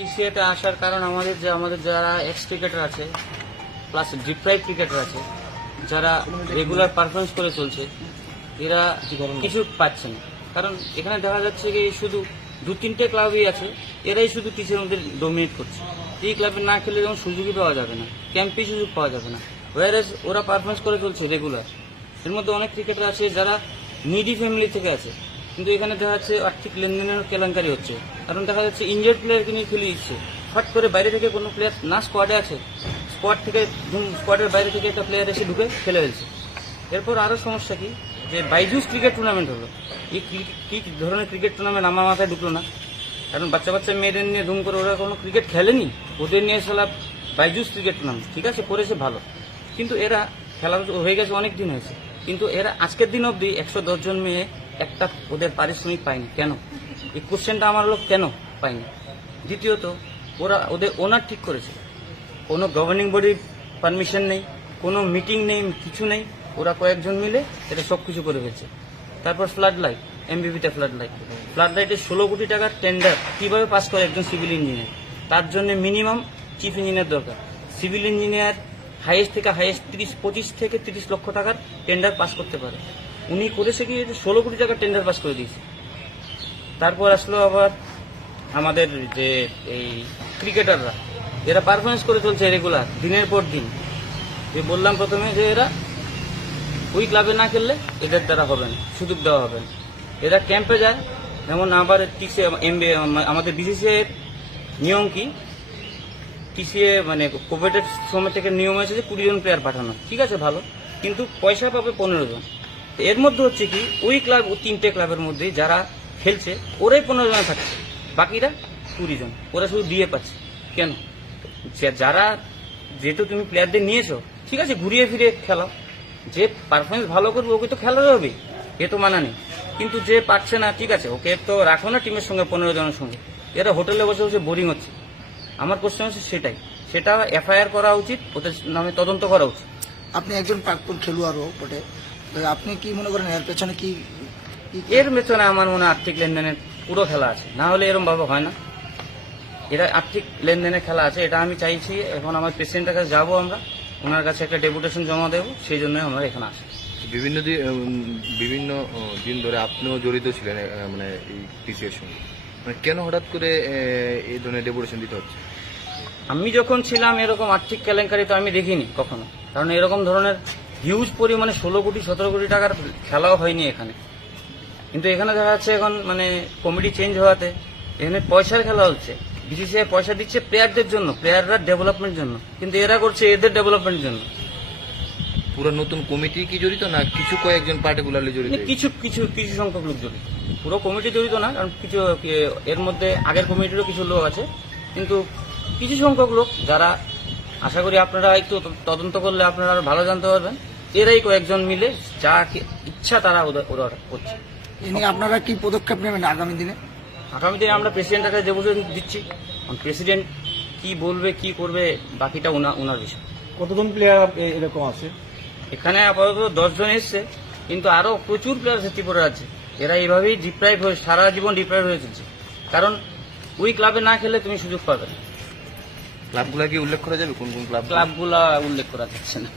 টিসিএতে আসার কারণ আমাদের যারা এক্স ক্রিকেটার আছে প্লাস ডিপ্রাইভ ক্রিকেটার আছে যারা রেগুলার পারফরমেন্স করে চলছে এরা কিছু পাচ্ছে না। কারণ এখানে দেখা যাচ্ছে কি শুধু 2-3টে ক্লাবই আছে, এরাই শুধু টিসিএর মধ্যে ডোমিনেট করছে। এই ক্লাবে না খেলে যেমন সুযোগই পাওয়া যাবে না, ক্যাম্পে সুযোগ পাওয়া যাবে না, ওয়ারেজ ওরা পারফরমেন্স করে চলছে রেগুলার। এর মধ্যে অনেক ক্রিকেটার আছে যারা নিডি ফ্যামিলি থেকে আছে, কিন্তু এখানে দেখা যাচ্ছে আর্থিক লেনদেনের কেলেঙ্কারি হচ্ছে। কারণ দেখা যাচ্ছে ইনজার্ড প্লেয়ারকে নিয়ে খেলে দিচ্ছে, হট করে বাইরে থেকে কোনো প্লেয়ার না স্কোয়াডে আছে, স্কোয়াডের বাইরে থেকে একটা প্লেয়ার এসে ঢুকে খেলে ফেলছে। এরপর আরও সমস্যা কি, যে বাইজুস ক্রিকেট টুর্নামেন্ট হলো, এই কী ধরনের ক্রিকেট টুর্নামেন্ট আমার মাথায় ঢুকলো না। কারণ বাচ্চা মেয়েদের নিয়ে ধুম করে ওরা কোনো ক্রিকেট খেলেনি, ওদের নিয়ে খেলা বাইজুস ক্রিকেট টুর্নামেন্ট ঠিক আছে করেছে ভালো, কিন্তু এরা খেলা হয়ে গেছে অনেক দিন হয়েছে, কিন্তু এরা আজকের দিন অবধি 110 জন মেয়ে একটা ওদের পারিশ্রমিক পায়নি। কেন? এই কোশ্চেনটা আমার হলো কেন পায়নি। দ্বিতীয়ত ওদের ওনার ঠিক করেছে, কোনো গভর্নিং বডির পারমিশন নেই, কোনো মিটিং নেই, কিছু নেই, ওরা কয়েকজন মিলে এটা সব কিছু করে ফেলছে। তারপর ফ্লাড লাইট, এমবিবিতে ফ্লাড লাইটে 16 কোটি টাকার টেন্ডার কীভাবে পাস করে একজন সিভিল ইঞ্জিনিয়ার? তার জন্য মিনিমাম চিফ ইঞ্জিনিয়ার দরকার। সিভিল ইঞ্জিনিয়ার হাইয়েস্ট থেকে হাইয়েস্ট 25 থেকে 30 লক্ষ টাকার টেন্ডার পাস করতে পারে, উনি করেছে কি 16 কোটি টাকার টেন্ডার পাস করে দিয়েছে। তারপর আসলো আবার আমাদের যে এই ক্রিকেটাররা, এরা পারফরমেন্স করে চলছে রেগুলার দিনের পর দিন। যে বললাম প্রথমে যে এরা ওই ক্লাবে না খেললে এদের দ্বারা হবে না, সুযোগ দেওয়া হবে না। এরা ক্যাম্পে যায়, যেমন আবার আমাদের বিসিসিআই এর নিয়ম কি, টিসিএ মানে কোভিডের সময় থেকে নিয়ম হয়েছে যে 20 জন প্লেয়ার পাঠানো, ঠিক আছে ভালো, কিন্তু পয়সা পাবে 15 জন। এর মধ্যে হচ্ছে কি ওই ক্লাব 3টে ক্লাবের মধ্যে যারা খেলছে ওরাই 15 জন থাকছে, বাকিরা 20 জন, ওরা শুধু দিয়ে পাচ্ছে। কেন? যারা যেহেতু তুমি প্লেয়ারদের নিয়েছো, ঠিক আছে ঘুরিয়ে ফিরে খেলাও, যে পারফরমেন্স ভালো করবে ওকে তো খেলা হবে, এ তো মানা নেই, কিন্তু যে পারছে না ঠিক আছে ওকে তো রাখো না টিমের সঙ্গে 15 জনের সঙ্গে। এরা হোটেলে বসে বসে বোরিং হচ্ছে। আমার কোশ্চেন হচ্ছে সেটা এফআইআর করা উচিত, ওদের নামে তদন্ত করা উচিত। আপনি একজন প্রাক্তন খেলোয়াড়ও বটে, আপনি কি মনে করেন এর পেছনে কি? এর পেছনে আমার মনে হয় আর্থিক লেনদেনের পুরো খেলা আছে, না হলে এরকম ভাবে হয় না। এটা আর্থিক লেনদেনের খেলা আছে, এটা আমি চাইছি। এখন আমার প্রেসিডেন্টের কাছে যাবো, আমরা ওনার কাছে একটা ডেপুটেশন জমা দেবো, সেই জন্য আমরা এখানে আসি। বিভিন্ন দিন ধরে আপনিও জড়িত ছিলেন মানে এই টিসিএর সঙ্গে, মানে কেন হঠাৎ করে এই ধরনের ডেপুটেশন দিতে হচ্ছে? আমি যখন ছিলাম এরকম আর্থিক কেলেঙ্কারি তো আমি দেখিনি কখনো, কারণ এরকম ধরনের হিউজ পরিমাণে 16 কোটি 17 কোটি টাকার খেলাও হয়নি এখানে। কিন্তু এখানে দেখা যাচ্ছে এখন মানে কমিটি চেঞ্জ হওয়াতে এখানে পয়সার খেলা হচ্ছে। বিসিসিআই পয়সা দিচ্ছে প্লেয়ারদের জন্য, প্লেয়াররা ডেভেলপমেন্টের জন্য, কিন্তু এরা করছে এদের ডেভেলপমেন্টের জন্য। পুরো নতুন কমিটি কি জড়িত না কিছু কয়েকজন পার্টিকুলারলি জড়িত? কিছু সংখ্যক লোক জড়িত, পুরো কমিটি জড়িত না, কারণ কিছু এর মধ্যে আগের কমিটিরও কিছু লোক আছে, কিন্তু কিছু সংখ্যক লোক যারা আশা করি আপনারা একটু তদন্ত করলে আপনারা আরো ভালো জানতে পারবেন। এরাই কয়েকজন মিলে যা ইচ্ছা তারা ওরা করছে। আপনারা কি পদক্ষেপ নেবেন আগামী দিনে? আগামী দিনে আমরা প্রেসিডেন্টের কাছে ডেপুটেশন দিচ্ছি, প্রেসিডেন্ট কি বলবে কি করবে বাকিটা ওনার বিষয়। কতজন প্লেয়ার এরকম আছে এখানে? আপাতত 10 জন এসছে, কিন্তু আরো প্রচুর প্লেয়ার ত্রিপুরা আছে। এরা এইভাবেই ডিপ্রাইভ হয়ে সারা জীবন ডিপ্রাইভ হয়ে চলছে, কারণ ওই ক্লাবে না খেলে তুমি সুযোগ পাবে না। ক্লাবগুলা কি উল্লেখ করা যাবে? কোন কোন ক্লাবগুলা উল্লেখ করা যাচ্ছে না।